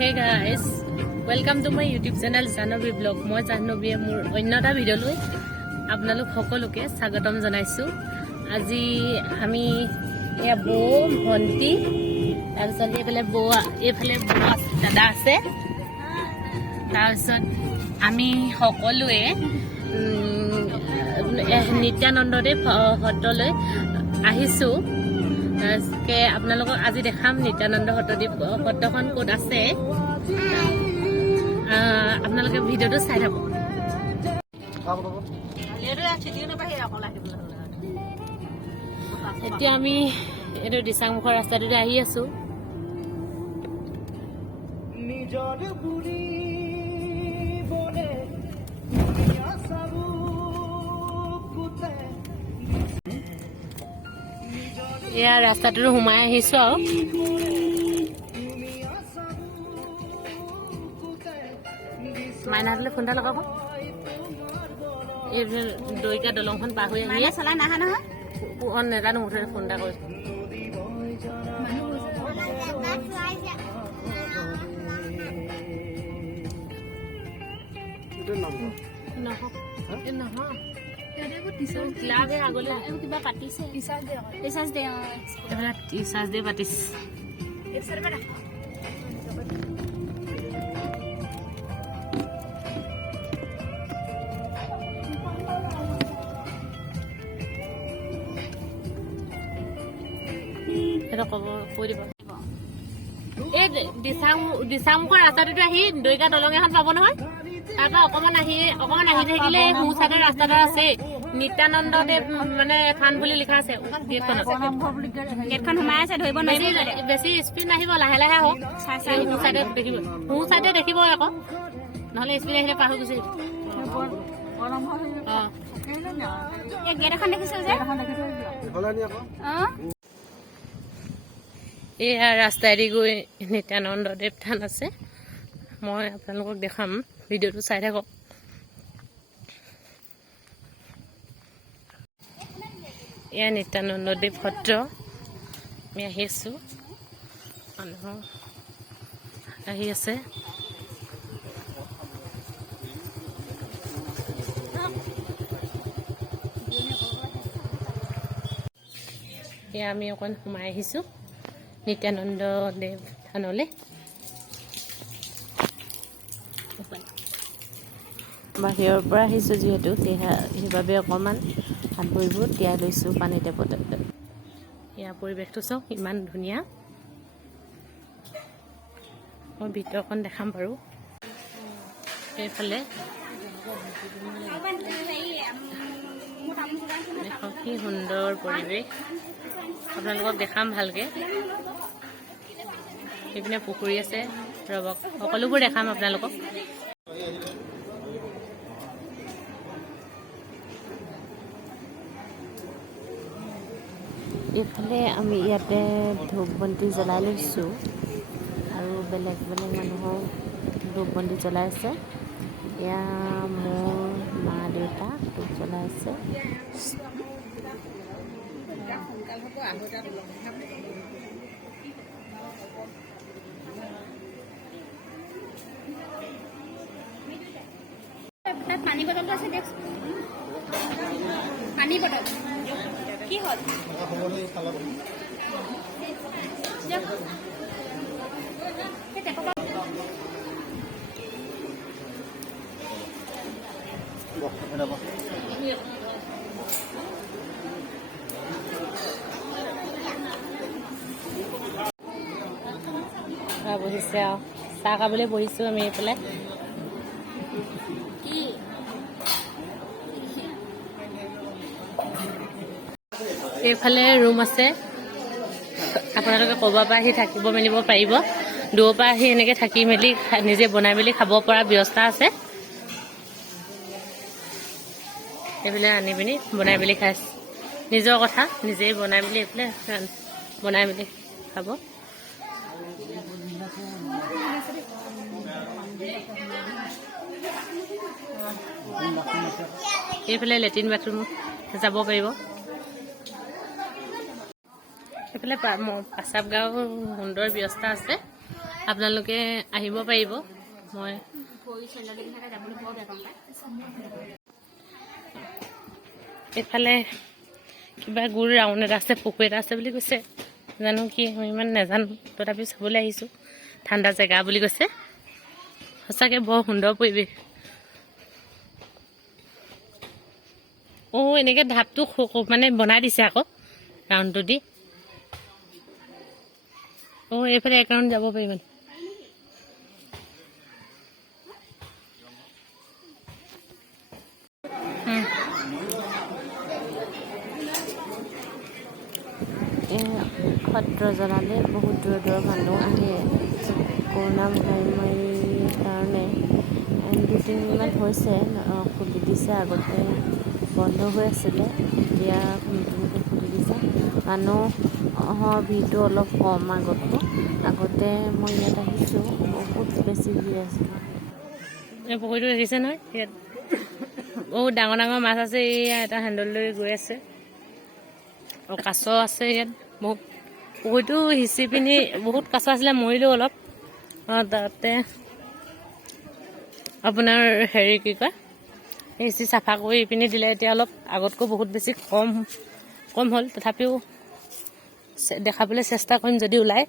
Hey guys, welcome to my YouTube channel Jahnavi Vlog. মই জাহ্নৱীয়ে মোৰ অন্য এটা ভিডিঅ'লৈ আপোনালোক সকলোকে স্বাগতম জনাইছো। আজি আমি এয়া বৌ ভন্টি তাৰপিছত এইফালে দাদা আছে। তাৰপিছত আমি সকলোৱে নিত্যানন্দদেৱ সত্ৰলৈ আহিছো। আপোনালোকক আজি দেখাম নিত্যানন্দ সত্ৰখন ক'ত আছে। আপোনালোকে ভিডিঅ'টো চাই থাকক। এতিয়া আমি এইটো দিচাংমুখৰ ৰাস্তাটোতে আহি আছো। এয়া ৰাস্তাটো সোমাই আহিছো আৰু মাইনাহঁতলৈ ফোন এটা লগাব। এই দৈকা দলংখন পাৰ হৈ আহি চলাই নাহা নহয় নেজানো মুঠতে ফোন এটা কৰিছো। কিবা পাতিছে কৈ দিব। এই দিচাংমুখৰ ৰাস্তাটোতে আহি দৈকা দলং এখন পাব নহয়। তাৰপৰা অকমান আহি থাকিলে সোঁ চাইডৰ ৰাস্তাটো আছে। নিত্যানন্দদেৱ মানে থান বুলি লিখা আছে গেটখন সোমাই আছে। ধৰিব বেছি স্পীড নাহিব, লাহে লাহে হওক। সোঁ চাইডে দেখিব আকৌ, নহলে স্পীড আহিলে পাৰ হৈ গুচি গেট এখন দেখিছে যে। এয়া ৰাস্তাইদি গৈ নিত্যানন্দদেৱ থান আছে। মই আপোনালোকক দেখাম, ভিডিঅ'টো চাই থাকক। এয়া নিত্যানন্দদেৱ সত্ৰ। আমি আহি আছো, মানুহ আহি আছে। এয়া আমি অকণ সোমাই আহিছো নিত্যানন্দদেৱ থানলৈ। বাহিৰৰ পৰা আহিছো যিহেতু সেইবাবে অকণমান হাত ভৰিবোৰ তিয়াই লৈছো পানী টেপত। ইয়াৰ পৰিৱেশটো চাওক, ইমান ধুনীয়া। মই ভিতৰখন দেখাম বাৰু। এইফালে দেখক কি সুন্দৰ পৰিৱেশ, আপোনালোকক দেখাম ভালকে। সেইপিনে পুখুৰী আছে, ৰবক সকলোবোৰ দেখাম আপোনালোকক। এইফালে আমি ইয়াতে ধূপ বন্তি জ্বলাই লৈছোঁ আৰু বেলেগ বেলেগ মানুহৰ ধূপ বন্তি জ্বলাই আছে। এয়া মোৰ মা দেউতা ধূপ জ্বলাই আছে। তাত পানী বটলটো আছে, দিয়ক পানী বটল। কি হ'ল বহিছে আৰু চাহ খাবলৈ বহিছো আমি। এইফালে এইফালে ৰুম আছে, আপোনালোকে ক'ৰবাৰ পৰা আহি থাকিব মেলিব পাৰিব। দূৰৰ পৰা আহি এনেকৈ থাকি মেলি নিজে বনাই মেলি খাব পৰা ব্যৱস্থা আছে। এইফালে আনি পিনি বনাই মেলি খাইছে, নিজৰ কথা নিজেই বনাই মেলি এইফালে বনাই মেলি খাব। এইফালে লেট্ৰিন বাথৰুম যাব পাৰিব। এইফালে প্ৰস্ৰাৱগাৰো সুন্দৰ ব্যৱস্থা আছে। আপোনালোকে আহিব পাৰিব। মই এইফালে কিবা গুড় ৰাউণ্ড এটা আছে, পুখুৰী এটা আছে বুলি কৈছে, জানো কি মই ইমান নাজানো, তথাপি চাবলৈ আহিছোঁ। ঠাণ্ডা জেগা বুলি কৈছে, সঁচাকৈ বৰ সুন্দৰ পৰিৱেশ। এনেকৈ ঢাপটো মানে বনাই দিছে আকৌ ৰাউণ্ডটো দি। এইফালে এক ৰাউণ্ড যাব পাৰি মানে। সত্ৰজনালে বহুত দূৰৰ দূৰৰ মানুহ আহে। কৰোণা মহামাৰীৰ কাৰণে 2-3দিনমান হৈছে খুলি দিছে, আগতে বন্ধ হৈ আছিলে, এতিয়া নতুনকৈ খুলি দিছে। মানুহৰ ভিৰটো অলপ কম আগতে মই ইয়াত আহিছোঁ, বহুত বেছি ভিৰ আছিলে। এই পুখুৰীটো দেখিছে নহয়, ইয়াত বহুত ডাঙৰ ডাঙৰ মাছ আছে। এয়া এটা হেণ্ডল লৈ গৈ আছে, আৰু কাছ আছে ইয়াত বহুত। পুখুৰীটো সিঁচি পিনি বহুত কাছ আছিলে, মৰিলেও অলপ। তাতে আপোনাৰ হেৰি কি কয়, সিঁচি চাফা কৰি পিনি দিলে, এতিয়া অলপ আগতকৈ বহুত বেছি কম হ'ল। তথাপিও দেখাবলৈ চেষ্টা কৰিম যদি ওলায়।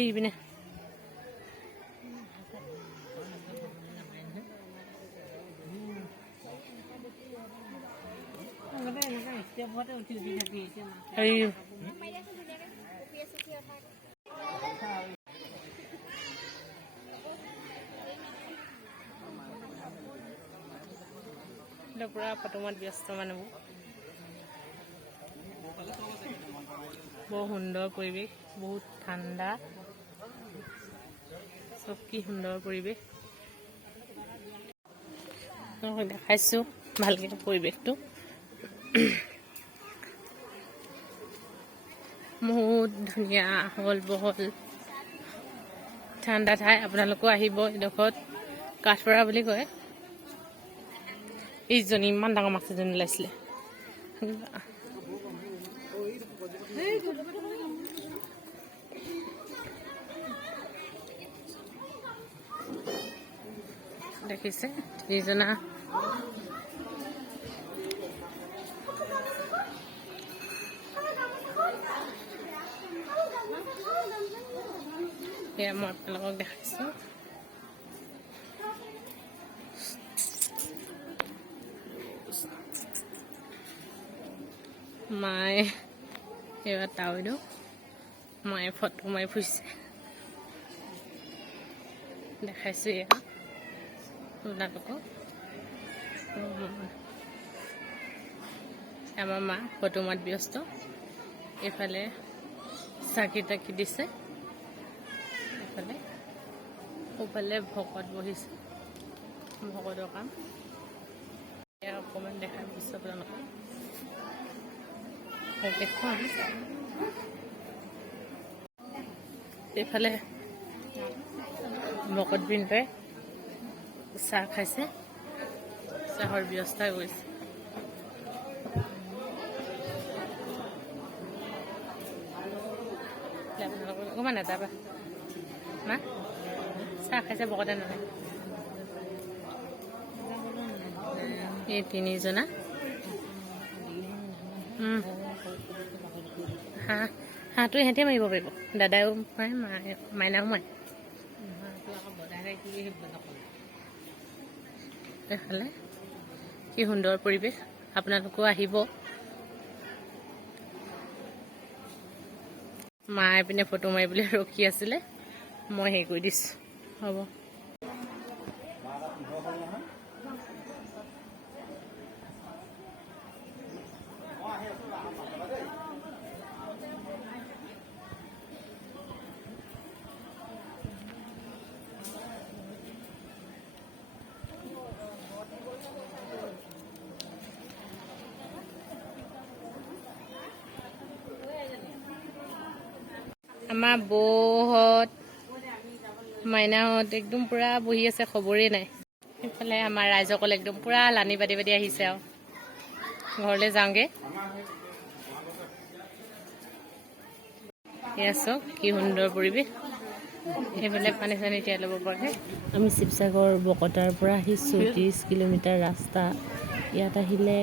এইপিনে পুৰা ফটোমত ব্যস্ত মানুহবোৰ। বৰ সুন্দৰ পৰিৱেশ, বহুত ঠাণ্ডা, চব কি সুন্দৰ পৰিৱেশ। দেখাইছোঁ ভালকৈ পৰিৱেশটো। বহুত ধুনীয়া আহল বহল ঠাণ্ডা ঠাই। আপোনালোকেও আহিব এইডোখৰত, কাঠপৰা বুলি কয়। এইজনী ইমান ডাঙৰ মাছ এজনী ওলাইছিলে। দেখিছে তিনিজনা। সেয়া মই আপোনালোকক দেখাইছোঁ। মায়ে এইবাৰ টাউনো মায়ে ফটো মাৰি ফুৰিছে, দেখাইছোঁ এয়া আপোনালোকক। আমাৰ মা ফটো মাত ব্যস্ত, এইফালে চাকি তাকি দিছে, এইফালে ভকত বহিছে, ভকতৰ কাম। এয়া অকণমান দেখাই দিছোঁ আপোনালোকক। দেখুৱাম। এইফালে ভকত বৃন্দই চাহ খাইছে, চাহৰ ব্যৱস্থা কৰিছে। অকণমান নাযাবা মা, চাহ খাইছে ভকতে নহয়। এই তিনিজনা হাঁহটো ইহঁতে মাৰিব পাৰিব, দাদাও মাৰে, মাইনাও মাৰে। এইফালে কি সুন্দৰ পৰিৱেশ, আপোনালোকেও আহিব। মায়ে পিনে ফটো মাৰিবলৈ ৰখি আছিলে, মই হেৰি কৰি দিছোঁ। হ'ব। আমাৰ বৌহঁত মাইনাহঁত একদম পুৰা বহি আছে, খবৰেই নাই। সেইফালে আমাৰ ৰাইজসকল একদম পুৰা লানি পাতি আহিছে আৰু ঘৰলৈ যাওঁগৈ। এয়া চাওক কি সুন্দৰ পৰিৱেশ সেইফালে পানী চানী তিয়াই ল'ব পাৰে আমি শিৱসাগৰ বকতাৰ পৰা আহিছোঁ 30 কিলোমিটাৰ ৰাস্তা ইয়াত আহিলে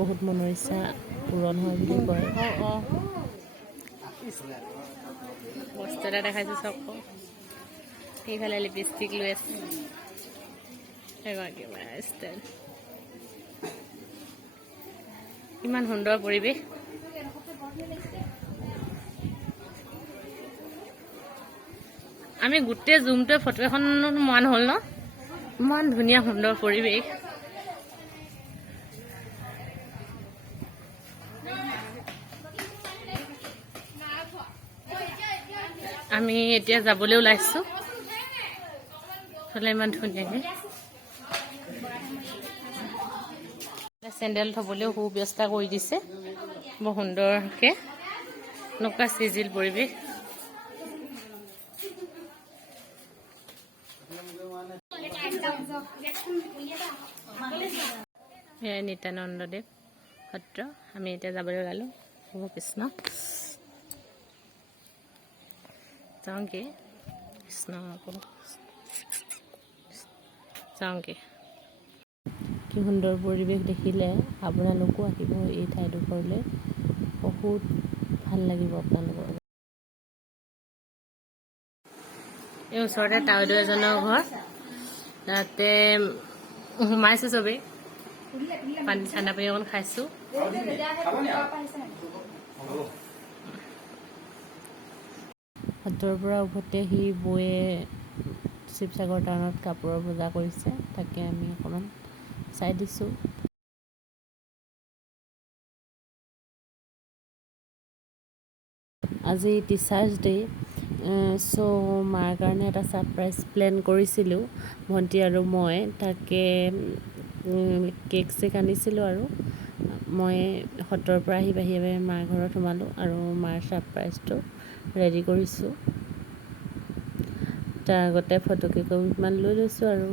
বহুত মনৰ ইচ্ছা পূৰণ হয় বুলি কয় বস্তু এটা দেখাইছোঁ চাওক সেইফালে লিপষ্টিক লৈ আছে এগৰাকী ষ্টাইল ইমান সুন্দৰ পৰিৱেশ আমি গোটেই জুমটোৱে ফটো এখন মন হ'ল ন ইমান ধুনীয়া সুন্দৰ পৰিৱেশ আমি এতিয়া যাবলৈ ওলাইছোঁ ফালে ইমান ধুনীয়াকৈ চেণ্ডেল থ'বলৈও সুব্যৱস্থা কৰি দিছে বৰ সুন্দৰকৈ এনেকুৱা চিজিল পৰিৱেশ এয়াই নিত্যানন্দদেৱ সত্ৰ আমি এতিয়া যাবলৈ ওলালোঁ প্ৰভু কৃষ্ণ যাওঁগৈ কৃষ্ণ যাওঁগৈ কি সুন্দৰ পৰিৱেশ দেখিলে আপোনালোকো আহিব এই ঠাইডোখৰলৈ বহুত ভাল লাগিব আপোনালোকৰ এই ওচৰতে তাৱৈদেউ এজনৰ ঘৰ তাতে সোমাইছোঁ চবেই পানী ঠাণ্ডা পানী অকণ খাইছোঁ হাতৰ পৰা উভতে সি বৌয়ে শিৱসাগৰ টাউনত কাপোৰৰ বজাৰ কৰিছে তাকে আমি অকণমান চাই দিছোঁ আজি টিচাৰ্ছ ডে চ' মাৰ কাৰণে এটা ছাৰপ্ৰাইজ প্লেন কৰিছিলোঁ ভণ্টি আৰু মই তাকে কেক চেক আনিছিলোঁ আৰু মই সত্ৰৰ পৰা আহি বাহিৰে মাৰ ঘৰত সোমালোঁ আৰু মাৰ ছাৰপ্ৰাইজটো ৰেডি কৰিছোঁ তাৰ আগতে ফটো কেইকপিমান লৈ লৈছোঁ আৰু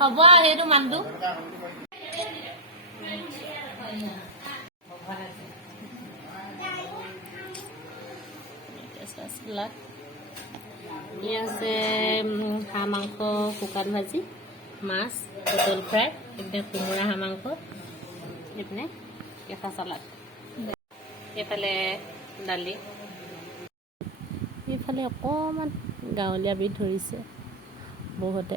হ'ব সেইটো মানুহটো আছে হাঁহ মাংস শুকান ভাজি মাছ পটল ফ্ৰাই, এইপিনে কোমোৰা হাঁহ মাংস, এইপিনে কেঁচা চালাড, এইফালে দালি, এইফালে অকণমান গাঁৱলীয়া বিধ ধৰিছে বহুতে।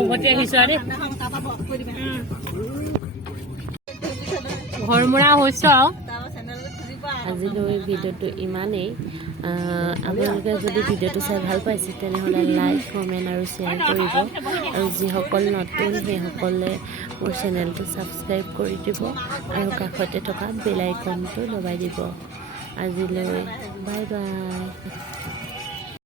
উভতি আহিছো আৰু ঘৰমুৰা হৈছো আৰু আজিলৈ ভিডিঅ'টো ইমানেই। আপোনালোকে যদি ভিডিঅ'টো চাই ভাল পাইছে তেনেহ'লে লাইক কমেণ্ট আৰু শ্বেয়াৰ কৰিব, আৰু যিসকল নতুন সেইসকলে মোৰ চেনেলটো ছাবস্ক্ৰাইব কৰি দিব আৰু কাষতে থকা বেল আইকনটো দবাই দিব। আজিলৈ বাই বাই।